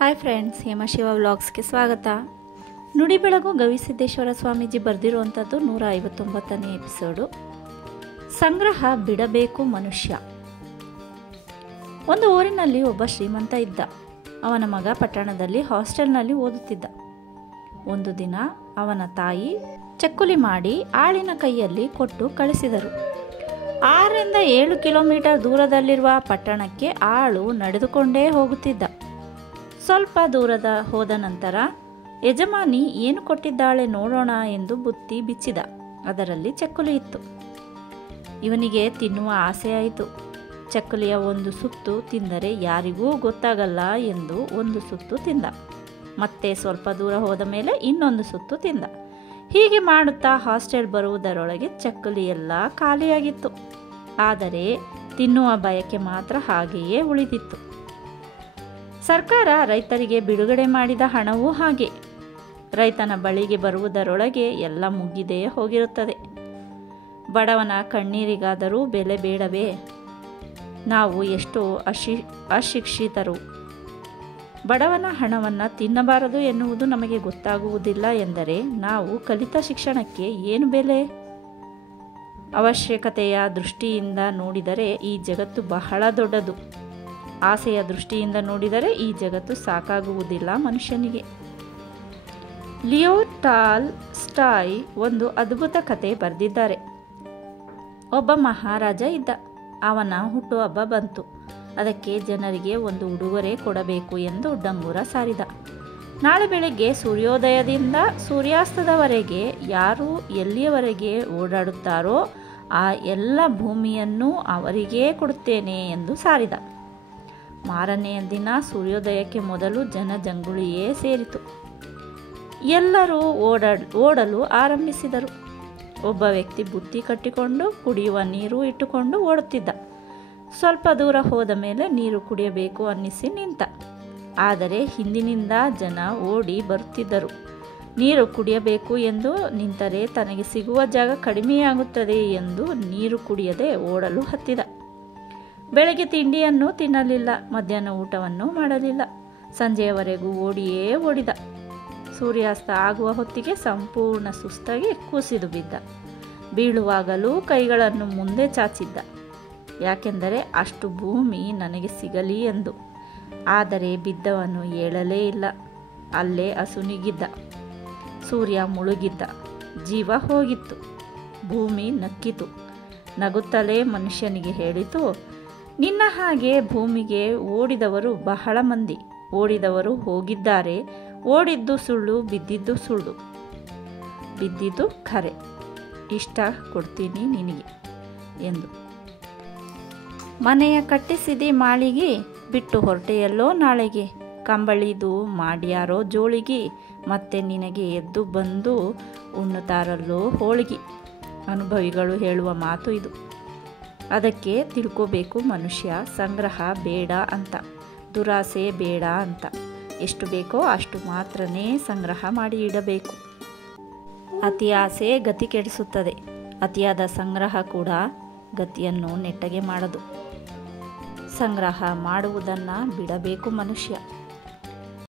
Hi friends, ಹೇಮಶಿವ ವ್ಲಾಗ್ಸ್ಗೆ ಸ್ವಾಗತ. ನುಡಿ ಬೆಳಗು ಗವಿಸಿದ್ದೇಶ್ವರ ಸ್ವಾಮೀಜಿ ಬರೆದಿರುವಂಥದ್ದು 159ನೇ ಎಪಿಸೋಡು. ಸಂಗ್ರಹ ಬಿಡಬೇಕು ಮನುಷ್ಯ. ಒಂದು ಊರಿನಲ್ಲಿ ಒಬ್ಬ ಶ್ರೀಮಂತ ಇದ್ದ. ಅವನ ಮಗ ಪಟ್ಟಣದಲ್ಲಿ ಹಾಸ್ಟೆಲ್ನಲ್ಲಿ ಓದುತ್ತಿದ್ದ. ಒಂದು ದಿನ ಅವನ ತಾಯಿ ಚಕ್ಕುಲಿ ಮಾಡಿ ಆಳಿನ ಕೈಯಲ್ಲಿ ಕೊಟ್ಟು ಕಳಿಸಿದರು. 6ರಿಂದ 7 ಕಿಲೋಮೀಟರ್ ದೂರದಲ್ಲಿರುವ ಪಟ್ಟಣಕ್ಕೆ ಆಳು ನಡೆದುಕೊಂಡೇ ಹೋಗುತ್ತಿದ್ದ. ಸ್ವಲ್ಪ ದೂರದ ಹೋದ ನಂತರ ಯಜಮಾನಿ ಏನು ಕೊಟ್ಟಿದ್ದಾಳೆ ನೋಡೋಣ ಎಂದು ಬುತ್ತಿ ಬಿಚ್ಚಿದ. ಅದರಲ್ಲಿ ಚಕ್ಕುಲಿ ಇತ್ತು. ಇವನಿಗೆ ತಿನ್ನುವ ಆಸೆಯಾಯಿತು. ಚಕ್ಕುಲಿಯ ಒಂದು ಸುತ್ತು ತಿಂದರೆ ಯಾರಿಗೂ ಗೊತ್ತಾಗಲ್ಲ ಎಂದು ಒಂದು ಸುತ್ತು ತಿಂದ. ಮತ್ತೆ ಸ್ವಲ್ಪ ದೂರ ಹೋದ ಮೇಲೆ ಇನ್ನೊಂದು ಸುತ್ತು ತಿಂದ. ಹೀಗೆ ಮಾಡುತ್ತಾ ಹಾಸ್ಟೆಲ್ ಬರುವುದರೊಳಗೆ ಚಕ್ಕುಲಿ ಎಲ್ಲ ಖಾಲಿಯಾಗಿತ್ತು. ಆದರೆ ತಿನ್ನುವ ಬಯಕೆ ಮಾತ್ರ ಹಾಗೆಯೇ ಉಳಿದಿತ್ತು. ಸರ್ಕಾರ ರೈತರಿಗೆ ಬಿಡುಗಡೆ ಮಾಡಿದ ಹಣವೂ ಹಾಗೆ. ರೈತನ ಬಳಿಗೆ ಬರುವುದರೊಳಗೆ ಎಲ್ಲ ಮುಗಿದೇ ಹೋಗಿರುತ್ತದೆ. ಬಡವನ ಕಣ್ಣೀರಿಗಾದರೂ ಬೆಲೆ ಬೇಡವೇ? ನಾವು ಎಷ್ಟೋ ಅಶಿಕ್ಷಿತರು. ಬಡವನ ಹಣವನ್ನು ತಿನ್ನಬಾರದು ಎನ್ನುವುದು ನಮಗೆ ಗೊತ್ತಾಗುವುದಿಲ್ಲ ಎಂದರೆ ನಾವು ಕಲಿತ ಶಿಕ್ಷಣಕ್ಕೆ ಏನು ಬೆಲೆ? ಅವಶ್ಯಕತೆಯ ದೃಷ್ಟಿಯಿಂದ ನೋಡಿದರೆ ಈ ಜಗತ್ತು ಬಹಳ ದೊಡ್ಡದು. ಆಸೆಯ ದೃಷ್ಟಿಯಿಂದ ನೋಡಿದರೆ ಈ ಜಗತ್ತು ಸಾಕಾಗುವುದಿಲ್ಲ ಮನುಷ್ಯನಿಗೆ. ಲಿಯೋ ಟಾಲ್ಸ್ಟಾಯ್ ಒಂದು ಅದ್ಭುತ ಕತೆ ಬರೆದಿದ್ದಾರೆ. ಒಬ್ಬ ಮಹಾರಾಜ ಇದ್ದ. ಅವನ ಹುಟ್ಟುಹಬ್ಬ ಬಂತು. ಅದಕ್ಕೆ ಜನರಿಗೆ ಒಂದು ಉಡುಗೊರೆ ಕೊಡಬೇಕು ಎಂದು ಡಂಗೂರ ಸಾರಿದ. ನಾಳೆ ಬೆಳಗ್ಗೆ ಸೂರ್ಯೋದಯದಿಂದ ಸೂರ್ಯಾಸ್ತದವರೆಗೆ ಯಾರು ಎಲ್ಲಿಯವರೆಗೆ ಓಡಾಡುತ್ತಾರೋ ಆ ಎಲ್ಲ ಭೂಮಿಯನ್ನು ಅವರಿಗೇ ಕೊಡುತ್ತೇನೆ ಎಂದು ಸಾರಿದ. ಮಾರನೆಯ ದಿನ ಸೂರ್ಯೋದಯಕ್ಕೆ ಮೊದಲು ಜನಜಂಗುಳಿಯೇ ಸೇರಿತು. ಎಲ್ಲರೂ ಓಡಲು ಆರಂಭಿಸಿದರು. ಒಬ್ಬ ವ್ಯಕ್ತಿ ಬುತ್ತಿ ಕಟ್ಟಿಕೊಂಡು ಕುಡಿಯುವ ನೀರು ಇಟ್ಟುಕೊಂಡು ಓಡುತ್ತಿದ್ದ. ಸ್ವಲ್ಪ ದೂರ ಹೋದ ಮೇಲೆ ನೀರು ಕುಡಿಯಬೇಕು ಅನ್ನಿಸಿ ನಿಂತ. ಆದರೆ ಹಿಂದಿನಿಂದ ಜನ ಓಡಿ ಬರುತ್ತಿದ್ದರು. ನೀರು ಕುಡಿಯಬೇಕು ಎಂದು ನಿಂತರೆ ತನಗೆ ಸಿಗುವ ಜಾಗ ಕಡಿಮೆಯಾಗುತ್ತದೆ ಎಂದು ನೀರು ಕುಡಿಯದೆ ಓಡಲು ಹತ್ತಿದ. ಬೆಳಗ್ಗೆ ತಿಂಡಿಯನ್ನು ತಿನ್ನಲಿಲ್ಲ, ಮಧ್ಯಾಹ್ನ ಊಟವನ್ನು ಮಾಡಲಿಲ್ಲ. ಸಂಜೆಯವರೆಗೂ ಓಡಿಯೇ ಓಡಿದ. ಸೂರ್ಯಾಸ್ತ ಆಗುವ ಹೊತ್ತಿಗೆ ಸಂಪೂರ್ಣ ಸುಸ್ತಾಗಿ ಕುಸಿದು ಬಿದ್ದ. ಬೀಳುವಾಗಲೂ ಕೈಗಳನ್ನು ಮುಂದೆ ಚಾಚಿದ್ದ. ಯಾಕೆಂದರೆ ಅಷ್ಟು ಭೂಮಿ ನನಗೆ ಸಿಗಲಿ ಎಂದು. ಆದರೆ ಬಿದ್ದವನು ಏಳಲೇ ಇಲ್ಲ. ಅಲ್ಲೇ ಅಸುನೀಗಿದ್ದ. ಸೂರ್ಯ ಮುಳುಗಿದ್ದ. ಜೀವ ಹೋಗಿತ್ತು. ಭೂಮಿ ನಕ್ಕಿತು. ನಗುತ್ತಲೇ ಮನುಷ್ಯನಿಗೆ ಹೇಳಿತು, ನಿನ್ನ ಹಾಗೆ ಭೂಮಿಗೆ ಓಡಿದವರು ಬಹಳ ಮಂದಿ. ಓಡಿದವರು ಹೋಗಿದ್ದಾರೆ. ಓಡಿದ್ದು ಸುಳ್ಳು, ಬಿದ್ದಿದ್ದು ಸುಳ್ಳು. ಬಿದ್ದಿದ್ದು ಖರೆ. ಇಷ್ಟ ಕೊಡ್ತೀನಿ ನಿನಗೆ ಎಂದು. ಮನೆಯ ಕಟ್ಟಿಸಿದಿ ಮಾಳಿಗೆ, ಬಿಟ್ಟು ಹೊರಟೆಯಲ್ಲೋ ನಾಳೆಗೆ. ಕಂಬಳಿದು ಮಾಡ್ಯಾರೋ ಜೋಳಿಗೆ, ಮತ್ತೆ ನಿನಗೆ ಎದ್ದು ಬಂದು ಉಣ್ಣುತ್ತಾರಲ್ಲೋ ಹೋಳಿಗೆ. ಅನುಭವಿಗಳು ಹೇಳುವ ಮಾತು ಇದು. ಅದಕ್ಕೆ ತಿಳ್ಕೋಬೇಕು ಮನುಷ್ಯ, ಸಂಗ್ರಹ ಬೇಡ ಅಂತ, ದುರಾಸೆ ಬೇಡ ಅಂತ. ಎಷ್ಟು ಬೇಕೋ ಅಷ್ಟು ಮಾತ್ರನೇ ಸಂಗ್ರಹ ಮಾಡಿ ಇಡಬೇಕು. ಅತಿ ಆಸೆ ಗತಿ ಕೆಡಿಸುತ್ತದೆ. ಅತಿಯಾದ ಸಂಗ್ರಹ ಕೂಡ ಗತಿಯನ್ನು ನೆಟ್ಟಗೆ ಮಾಡದು. ಸಂಗ್ರಹ ಮಾಡುವುದನ್ನು ಬಿಡಬೇಕು ಮನುಷ್ಯ.